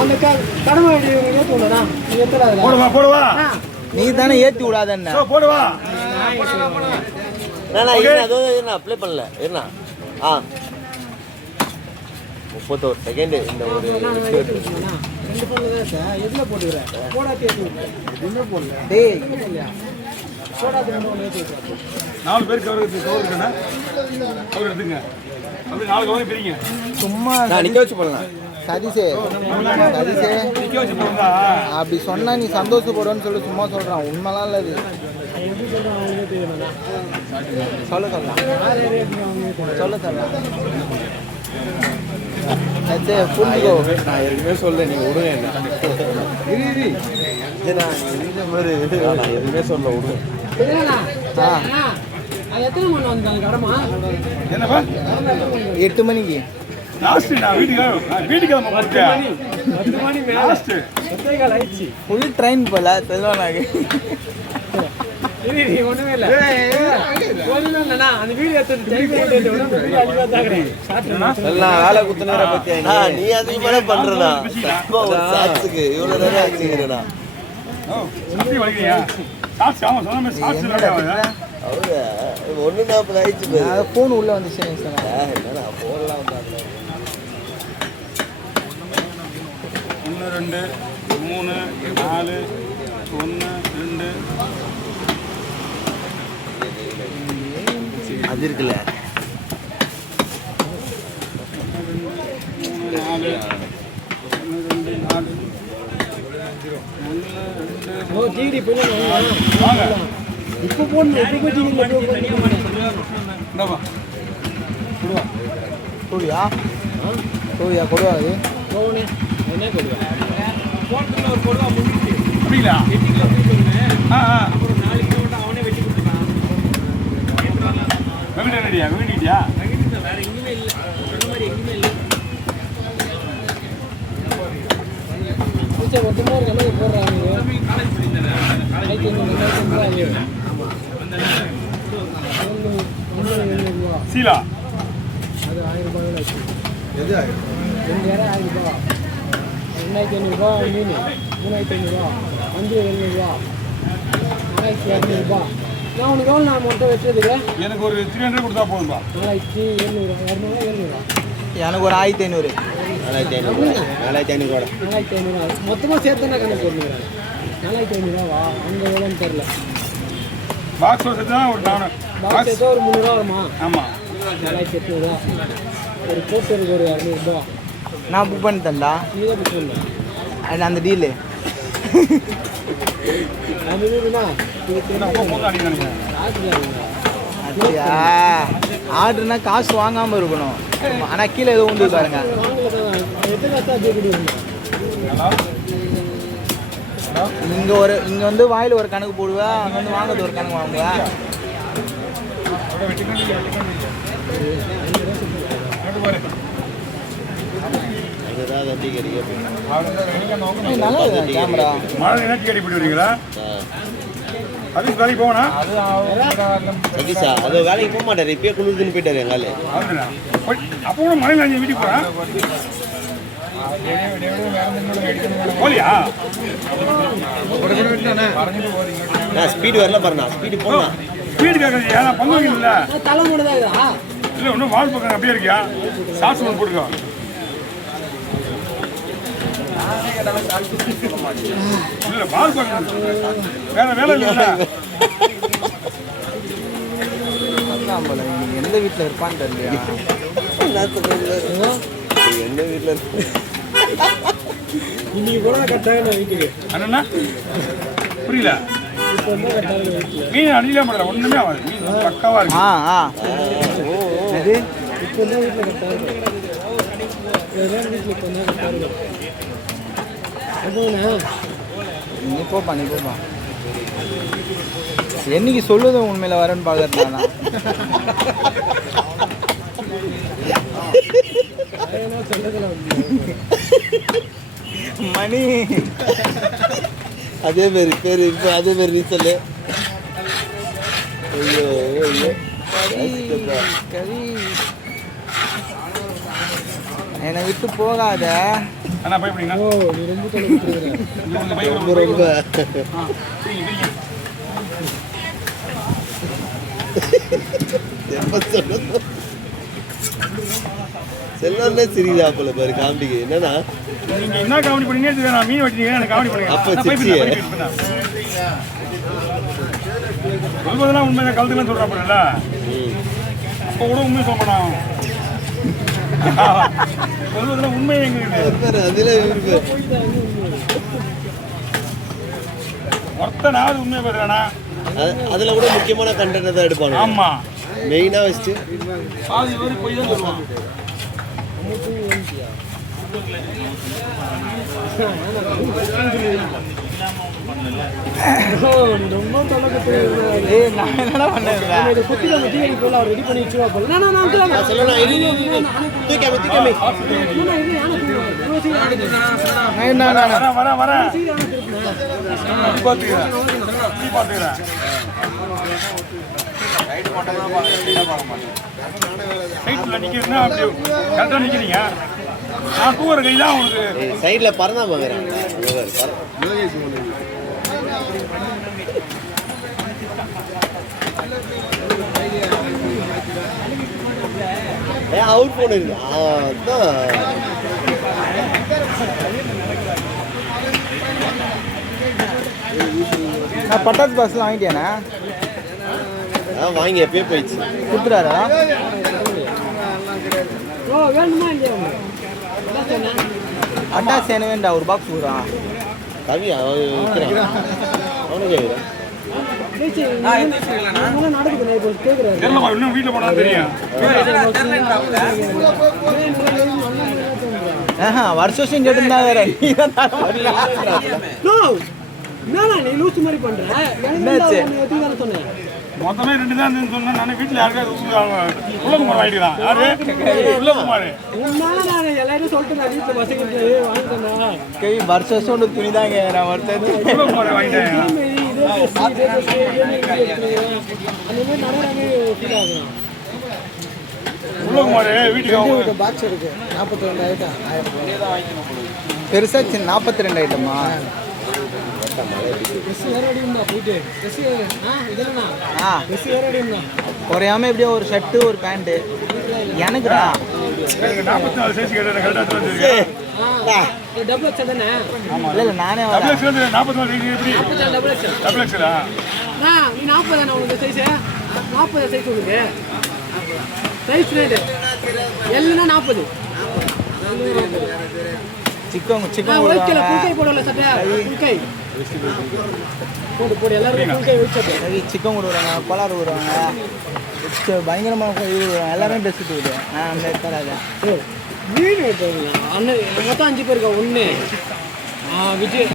அந்த கடமை ஏற்றி விடா போடுவா நீ தானே ஏற்றி விடாதண்ணா போடுவா என்ன அப்ளை பண்ணல என்ன 31 செகண்ட் இந்த ஒரு எதுல போட்டுக்கிறேன் நாலு பேருக்கு எடுத்துங்க அப்படி 4 கவர் பிரிங்க சும்மா நிக்க வச்சு போடலாம் சதீஷே அப்படி சொன்னா நீ சந்தோஷப்படுவேன்னு சொல்லி சும்மா சொல்றான் உண்மைலாம் இல்லை அது சொல்லலாம் புரிஞ்சுக்கோ நான் எதுவுமே சொல்ல நீங்க விடுங்க என்ன எதுவுமே சொல்ல விடுங்க எத்தனை மணி வந்தாங்க கடமா 8 மணிக்கு ஃபுல் ட்ரெயின் போல தெலுங்கானாக்கு ஒண்ணுமே இல்ல அந்த வீடியோ எல்லாம் வேலை குத்துனர பத்தி நீ அதிகமான பண்றடா ஒரு சாட்சுக்கு இவ்வளவு நேரம் ஆகிக்கிறேனா ஒண்ணு 40 ஆயிடுச்சு போன் உள்ள வந்துச்சு போன்லாம் வந்தாங்க 1 2 3 4 1 2 அது இருக்குல்ல 4 டிகிரி இப்போ போடணும் கொடுவியா கொடுவா அது என்ன கொடுவா அப்படிங்களா அப்புறம் 4 கிலோமீட்டர் அவனே வெட்டி கொடுத்துட்டான் வெங்கிட்டியா வேற எங்குமே இல்லை சொன்ன மாதிரி எங்குமே இல்லை மொத்தமாக ஒரு கணக்கு போடுறாங்க காலேஜ் சீலா அது 1000 ரூபாய் ஆச்சு எது 2000 ரூபா 2500 ரூபா மீன் 3500 ரூபா 5000 ரூபா 4200 ரூபா நான் உனக்கு எவ்வளோ நான் மட்டும் வச்சதுக்கு எனக்கு ஒரு 300 கொடுத்தா போதும்பா 4700 எனக்கு ஒரு 1500 மொத்தமாக சேர்த்துனா கணக்கு போட்டுக்கிறேன் 4500 ரூபாவா அங்கே எவ்வளோன்னு தெரில பாக்ஸ் வச்சுதான் ஒரு பாக்ஸ் ஏதோ ஒரு 300 ரூபா வருமா ஆமாம் 4800 ரூபா ஒரு கோட்டருக்கு ஒரு 200 ரூபா நான் புக் பண்ணி தந்தா நீ தான் புக் பண்ணல அந்த டீலு அந்த வீடுனா ஆர்டர்னா காசு வாங்காமல் இருக்கணும் ஆனால் கீழே எதுவும் உண்டு பாருங்க இங்கே வந்து வாயில் ஒரு கணக்கு போடுவா அங்கே வந்து வாங்குறது ஒரு கணக்கு வாங்குவா நல்லா கேமரா மழை நேற்று கட்டி போட்டு வரீங்களா சதீஷ் வேலைக்கு போவனா சதீஷா அது வேலைக்கு போக மாட்டாரு இப்பயே குளிர்துன்னு போயிட்டாரு எங்காலே அப்போ கூட மழையில் நான் வீட்டுக்கு போகிறேன் போலியா ஸ்பீடு வரல பாருண்ணா ஸ்பீடு போகலாம் ஸ்பீடு கேட்குறது ஏன்னா பண்ணுவீங்க இல்லை தலை மூடுதா இல்லை இன்னும் வால் பக்கம் அப்படியே இருக்கியா சாஸ் ஒன்று போட்டுக்கோ இல்லை வால் பக்கம் வேற வேலை இல்லை எந்த வீட்டில் இருப்பான்னு தெரியலையா எந்த வீட்டில் இன்னைக்கு கூட கட்டாங்க வீட்டுக்கு அண்ணா புரியல மீன் அடியில மாட்டல ஒண்ணுமே ஆகாது மீன் பக்காவா இருக்கு இது இப்போ தான் வீட்டில் கட்டாங்க வீட்டில் இப்போ தான் கட்டாங்க நீ போப்பா என்னைக்கு சொல்லுது உண்மையில வரேன்னு பார்க்கறதுனா மணி அதே மாதிரி பேர் இப்போ அதே மாதிரி நீ சொல்லு ஐயோ கவி என்னை விட்டு போகாத அண்ணா பயப்படுறீங்களா? ஓ நீ ரொம்ப தொலை கொடுத்துருக்குற. இங்க வந்து பயப்பட ரொம்ப ரொம்ப எப்ப சொல்லணும் செல்லோன்னே சிரிதாப்புல பாரு காமெடிக்கு என்னன்னா நீங்க என்ன காமெடி பண்ணீங்க தெரியாது. நான் மீன் வெட்டினீங்க எனக்கு காமெடி பண்ணுங்க. அப்ப நான் சிரிச்சியே. பயப்படுறேன். சொல்வதெல்லாம் உண்மையை கலந்துலாம் சொல்றாப்புல. அப்ப கூட உண்மையை சொல்ல மாட்டான். சொல்வதெல்லாம் உண்மையை எங்க பாரு, அதுல இருக்கு ஒருத்தனாவது உண்மையை பேசுறானா? அதுல கூட முக்கியமான கண்டென்ட் தான் எடுப்பாங்க. ஆமா மெயினா வச்சுட்டு பாதி வரை போய் தான் சொல்லுவான். ரொம்ப தொலை கொடுத்துருக்குற. ஏய் நான் என்னடா பண்ணேன் இதை குத்தி நம்ம தீ அடிப்போம் அவர் ரெடி பண்ணி வச்சுருவா போல. நான் சொல்லலாம் தூக்காம தூக்காம வர வர பாத்துக்கிறேன் சைட்ல நிக்கிறதுன்னா அப்படி கரெக்டா நிக்கிறீங்க. நான் தூர கை தான் உங்களுக்கு. சைடுல பறந்தா பாக்குறேன். அவுட் போன் இருக்கு. அதான் நான் பட்டாசு பாக்ஸ்லாம் வாங்கிட்டேண்ணா. வாங்கி எப்பயே போயிடுச்சு. கொடுத்துட்டாரா? ஓ வேணுமா இல்லையா? பட்டாசு என்ன வேண்டா ஒரு பாக்ஸ் கொடுறான். கவி அவன் விற்கிறான். அவனும் கேட்குறான். நடக்குது இப்போ கேட்குறேன். தெரியல இன்னும் வீட்டில் போனா தெரியும். வருஷம் கேட்டுருந்தா வேற நீ தான் என்னண்ணா நீ லூசு மாதிரி பண்ற? என்னாச்சு? சொன்னேன் மொத்தமே 2 தான் சொன்னேன். நான் வீட்டில் யாருக்காவது உள்ளகுமார் வாங்கிக்கலாம். யாரு உள்ளகுமார்? உன்னால நான் எல்லாரும் சொல்லிட்டு நான் வீட்டில் பசங்க வாங்கிட்டேன்னா கை வருஷம் ஒன்று துணி தாங்க நான் வருஷம் உள்ளகுமார் வாங்கிட்டேன். அந்த மாதிரி நடக்கிறாங்க ஃபீல் ஆகுறான். உள்ளகுமார் வீட்டுக்கு பாக்ஸ் இருக்கு 42 ஐட்டம். பெருசா 42 ஐட்டமா? குறையாம எப்படியோ ஒரு ஷர்ட்டு ஒரு பேண்ட்டு எனக்குடா. 44 சைஸ் கேட்டேன். கரெக்டாக வந்துருக்கு. இல்லை இல்லை நானே வரேன். 44 சைஸ் எப்படி? டபுள் எக்ஸலா? நீ 40 தானே உனக்கு சைஸு? 40 சைஸ் உனக்கு சைஸ் ரேட்டு எல்லுனா 40. சிக்கன் ஓகேல புல்கை போடல சட்டை புல்கை போடு போடு எல்லாரும் புல்கை வச்சு சிக்கன் கொடுக்குறாங்க, கோலாறு கொடுக்குறாங்க, பயங்கரமாக இது கொடுக்குறாங்க. எல்லாரும் ட்ரெஸ் கொடுக்குது. நான் அந்த தராது மீன் அண்ணன் மொத்தம் 5 பேருக்கா ஒன்று விஜய்